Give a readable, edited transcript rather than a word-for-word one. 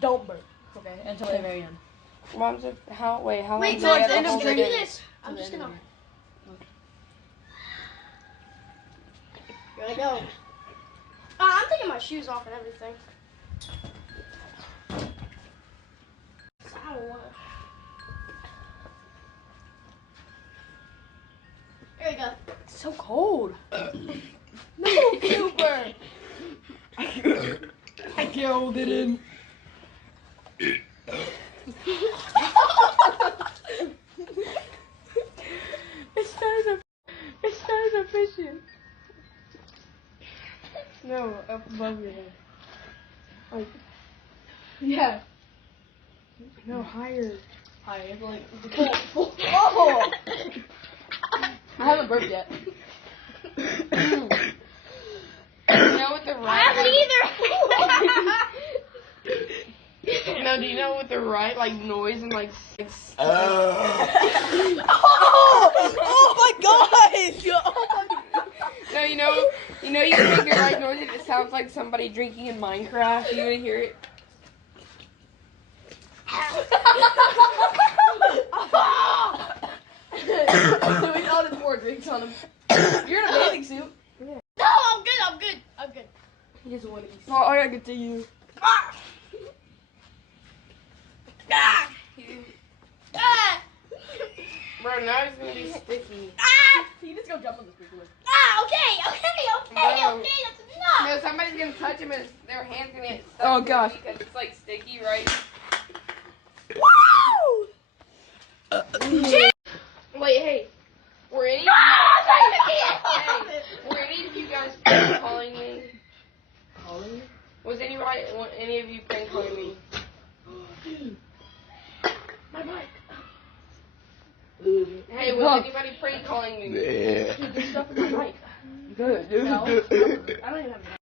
Don't burp. Okay, until the very end. Mom's how long? Wait, do I have so to hold do it in? this. I'm just gonna. Here I go. I'm taking my shoes off and everything. I don't want to. Here we go. It's so cold. No, Cooper. I can't hold it in. It started a fishing. No, up above your head. Like, yeah. No, higher. Higher, like, oh! I haven't burped yet. You know what the I right? haven't either. No, do you know what the right like noise and like? Oh my gosh! No, you know you can make the right noise and it sounds like somebody drinking in Minecraft. You wanna hear it? So he's on his 4 drinks on him. You're in a bathing suit. No, I'm good. He doesn't want to be. Oh, I gotta get to you. Ah! Ah! Ah! Bro, now it's gonna be sticky. Ah! You just go jump on the sprinkler. Ah! Okay, that's enough. No, somebody's gonna touch him and their hand's gonna get stuck. Oh gosh. Because it's like sticky, right? Woo! Wait, hey. Were any of you guys prank calling me? Calling you? Was any of you prank calling me? My mic. Hey, was anybody prank calling me? Dude, there's stuff in my mic. Good, dude. No, I don't even have a mic.